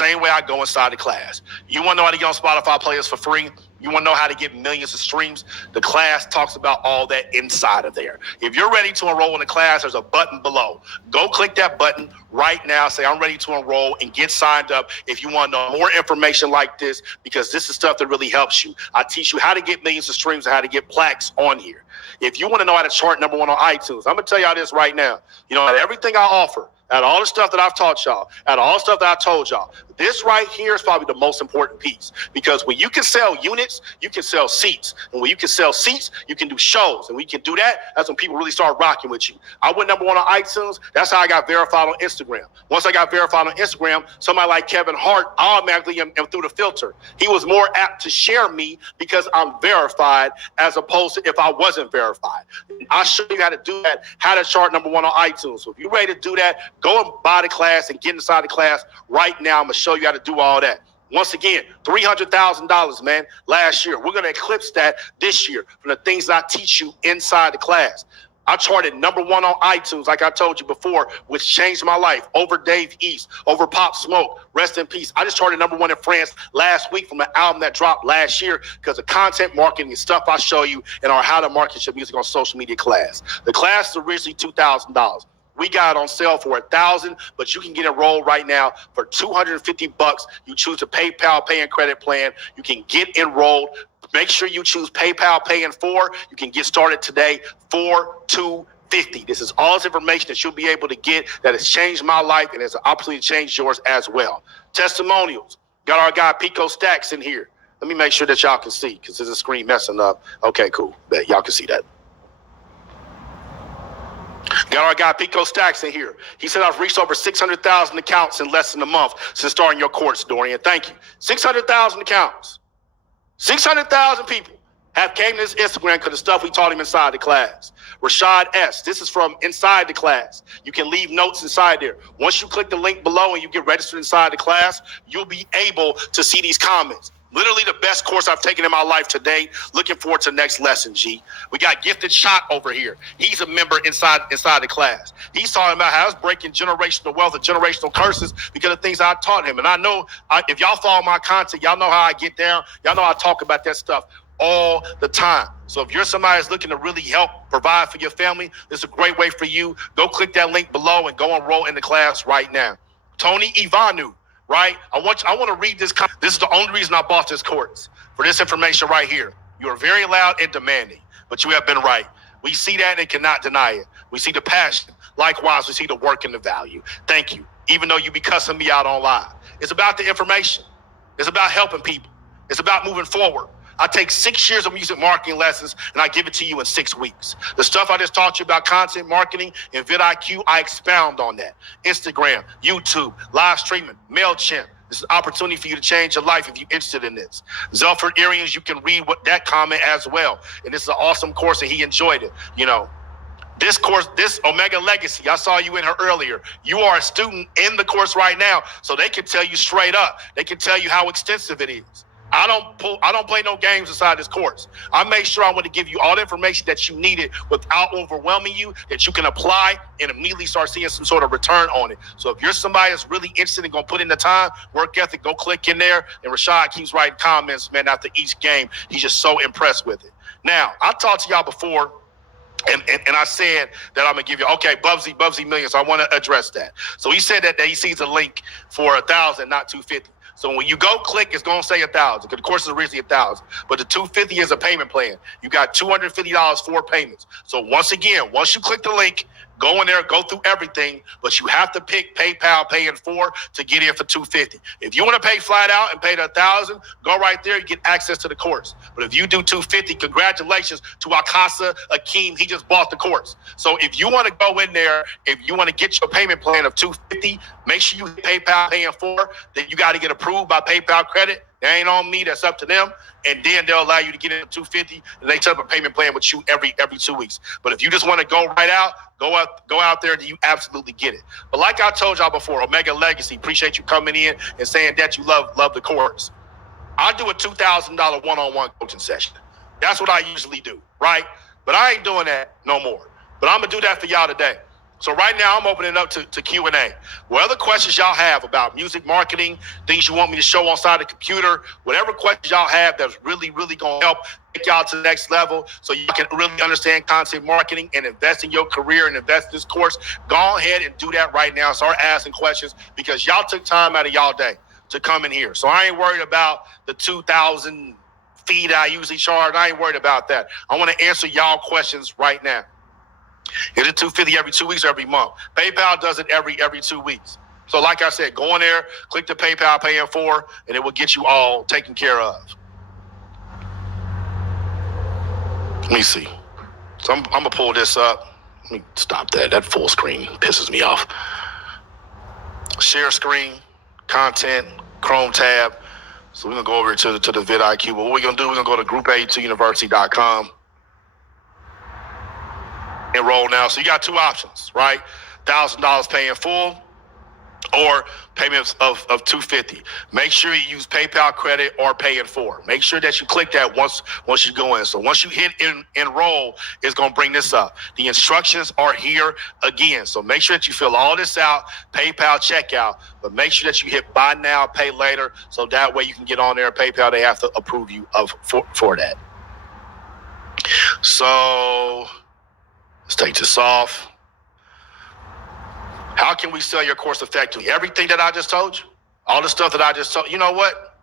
same way I go inside the class. You want to know how to get on Spotify playlists for free? You want to know how to get millions of streams? The class talks about all that inside of there. If you're ready to enroll in the class, there's a button below. Go click that button right now. Say, I'm ready to enroll, and get signed up if you want to know more information like this, because this is stuff that really helps you. I teach you how to get millions of streams and how to get plaques on here. If you want to know how to chart #1 on iTunes, I'm going to tell y'all this right now. You know, everything I offer, out of all the stuff that I've taught y'all, out of all the stuff that I told y'all, this right here is probably the most important piece. Because when you can sell units, you can sell seats. And when you can sell seats, you can do shows. And when you can do that, that's when people really start rocking with you. I went #1 on iTunes. That's how I got verified on Instagram. Once I got verified on Instagram, somebody like Kevin Hart, I automatically am through the filter. He was more apt to share me because I'm verified, as opposed to if I wasn't verified. I'll show you how to do that, how to chart #1 on iTunes. So if you're ready to do that, go and buy the class and get inside the class right now. I'm going to show you how to do all that. Once again, $300,000, man, last year. We're going to eclipse that this year from the things that I teach you inside the class. I charted #1 on iTunes, like I told you before, which changed my life, over Dave East, over Pop Smoke, rest in peace. I just charted #1 in France last week from an album that dropped last year because of content marketing and stuff I show you in our How to Market Your Music on Social Media class. The class is originally $2,000. We got it on sale for $1,000, but you can get enrolled right now for $250. You choose a PayPal Pay and Credit plan. You can get enrolled. Make sure you choose PayPal Pay in 4. You can get started today for $250. This is all this information that you'll be able to get that has changed my life and has an opportunity to change yours as well. Testimonials. Got our guy Pico Stacks in here. Let me make sure that y'all can see because there's a screen messing up. Okay, cool. Bet y'all can see that. Got our guy Pico Stacks in here. He said, I've reached over 600,000 accounts in less than a month since starting your course, Dorian. Thank you. 600,000 accounts. 600,000 people have came to this Instagram because of stuff we taught him inside the class. Rashad S., this is from inside the class. You can leave notes inside there. Once you click the link below and you get registered inside the class, you'll be able to see these comments. Literally the best course I've taken in my life today. Looking forward to the next lesson, G. We got Gifted Shot over here. He's a member inside the class. He's talking about how it's breaking generational wealth and generational curses because of things I taught him. And I know if y'all follow my content, y'all know how I get down. Y'all know I talk about that stuff all the time. So if you're somebody that's looking to really help provide for your family, this is a great way for you. Go click that link below and go enroll in the class right now. Tony Ivanu. Right? I want to read this. This is the only reason I bought this course, for this information right here. You are very loud and demanding, but you have been right. We see that and cannot deny it. We see the passion. Likewise, we see the work and the value. Thank you. Even though you be cussing me out online. It's about the information. It's about helping people. It's about moving forward. I take 6 years of music marketing lessons and I give it to you in 6 weeks. The stuff I just taught you about content marketing and vidIQ, I expound on that. Instagram, YouTube, live streaming, MailChimp. This is an opportunity for you to change your life if you're interested in this. Zelford Arians, you can read what that comment as well. And this is an awesome course and he enjoyed it. You know, this course, this Omega Legacy, I saw you in her earlier. You are a student in the course right now, so they can tell you straight up. They can tell you how extensive it is. I don't play no games inside this course. I made sure I want to give you all the information that you needed without overwhelming you, that you can apply and immediately start seeing some sort of return on it. So if you're somebody that's really interested in going to put in the time, work ethic, go click in there. And Rashad keeps writing comments, man, after each game. He's just so impressed with it. Now, I talked to y'all before, and I said that I'm going to give you, okay, Bubsy Millions. So I want to address that. So he said that he sees a link for 1,000, not 250. So when you go click, it's going to say 1,000 because the course is originally 1,000. But the 250 is a payment plan. You got $250 for payments. So once again, once you click the link, go in there, go through everything, but you have to pick PayPal Pay in 4 to get in for $250. If you want to pay flat out and pay the 1,000, go right there, you get access to the course. But if you do $250, congratulations to Akasa Akeem. He just bought the course. So if you want to go in there, if you want to get your payment plan of $250, make sure you hit PayPal Pay in 4. Then you got to get approved by PayPal Credit. That ain't on me. That's up to them. And then they'll allow you to get in at $250, and they set up a payment plan with you every 2 weeks. But if you just want to go right out, go out there, and you absolutely get it. But like I told y'all before, Omega Legacy, appreciate you coming in and saying that you love the course. I do a $2,000 one-on-one coaching session. That's what I usually do, right? But I ain't doing that no more. But I'm going to do that for y'all today. So right now I'm opening up to Q&A. Whatever questions y'all have about music marketing, things you want me to show on side of the computer, whatever questions y'all have that's really, really going to help take y'all to the next level so you can really understand content marketing and invest in your career and invest in this course, go ahead and do that right now. Start asking questions because y'all took time out of y'all day to come in here. So I ain't worried about the 2,000 fee that I usually charge. I ain't worried about that. I want to answer y'all questions right now. Is it $250 every 2 weeks or every month? PayPal does it every 2 weeks. So like I said, go in there, click the PayPal pay in 4, and it will get you all taken care of. Let me see. So I'm going to pull this up. Let me stop that. That full screen pisses me off. Share screen, content, Chrome tab. So we're going to go over to the vidIQ. But what we're going to do, we're going to go to group82university.com. Enroll now. So you got two options, right? $1,000 pay in full or payments of $250. Make sure you use PayPal credit or pay in 4. Make sure that you click that once you go in. So once you hit enroll, it's going to bring this up. The instructions are here again. So make sure that you fill all this out, PayPal checkout, but make sure that you hit buy now, pay later. So that way you can get on there. PayPal, they have to approve you for that. So let's take this off. How can we sell your course effectively? Everything that I just told you, all the stuff that I just told you. Know what?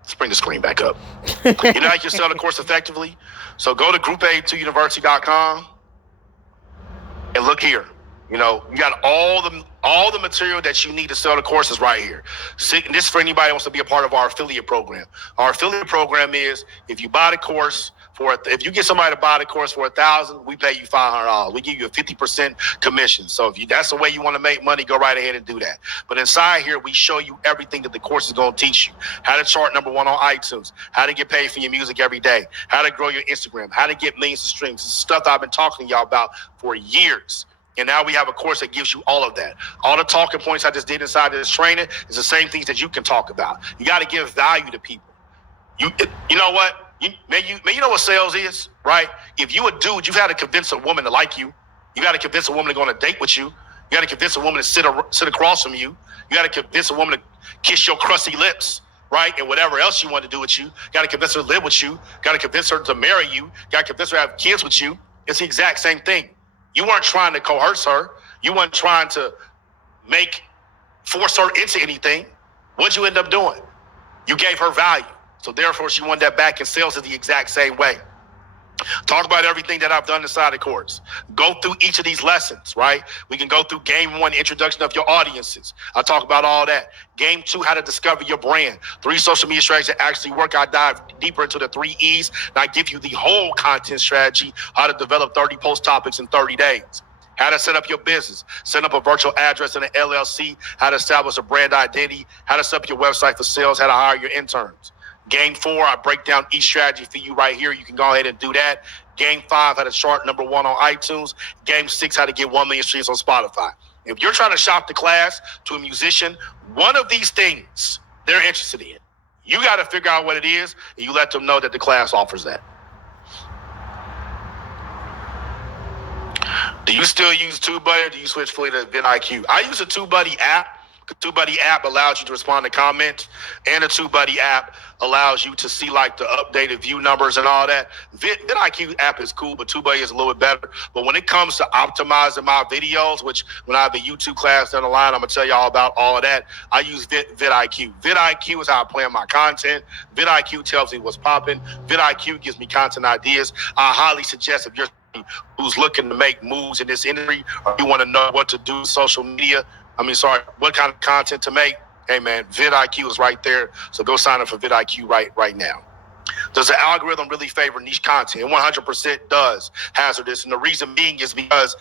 Let's bring the screen back up. You know how you can sell the course effectively? So go to group82university.com and look here. You know, you got all the material that you need to sell the courses right here. This is for anybody who wants to be a part of our affiliate program. Our affiliate program is if you buy the course, if you get somebody to buy the course for $1,000, we pay you $500. We give you a 50% commission. So if that's the way you want to make money, go right ahead and do that. But inside here, we show you everything that the course is going to teach you. How to chart #1 on iTunes, how to get paid for your music every day, how to grow your Instagram, how to get millions of streams. This is stuff I've been talking to y'all about for years. And now we have a course that gives you all of that. All the talking points I just did inside of this training is the same things that you can talk about. You got to give value to people. You know what? You know what sales is, right? If you a dude, you've had to convince a woman to like you. You got to convince a woman to go on a date with you. You got to convince a woman to sit across from you. You got to convince a woman to kiss your crusty lips, right? And whatever else you want to do with you. Got to convince her to live with you. Got to convince her to marry you. Got to convince her to have kids with you. It's the exact same thing. You weren't trying to coerce her. You weren't trying to force her into anything. What'd you end up doing? You gave her value. So therefore, she wanted that back in sales is the exact same way. Talk about everything that I've done inside the course. Go through each of these lessons, right? We can go through game 1, introduction of your audiences. I talk about all that. Game 2, how to discover your brand. 3 social media strategies that actually work. I dive deeper into the 3 E's, and I give you the whole content strategy, how to develop 30 post topics in 30 days. How to set up your business, set up a virtual address in an LLC, how to establish a brand identity, how to set up your website for sales, how to hire your interns. Game 4, I break down each strategy for you right here. You can go ahead and do that. Game 5, how to chart #1 on iTunes. Game 6, how to get 1 million streams on Spotify. If you're trying to shop the class to a musician, one of these things they're interested in. You got to figure out what it is, and you let them know that the class offers that. Do you still use TubeBuddy or do you switch fully to vidIQ? I use a TubeBuddy app. The TubeBuddy app allows you to respond to comments, and the TubeBuddy app allows you to see like the updated view numbers and all that. vidIQ app is cool, but TubeBuddy is a little bit better. But when it comes to optimizing my videos, which when I have a YouTube class down the line, I'm gonna tell y'all about all of that. I use vidIQ. vidIQ is how I plan my content. vidIQ tells me what's popping. vidIQ gives me content ideas. I highly suggest if you're who's looking to make moves in this industry, or you want to know what to do with social media, what kind of content to make, hey man, vidIQ is right there. So go sign up for vidIQ right now. Does the algorithm really favor niche content? It 100% does, hazardous. And the reason being is because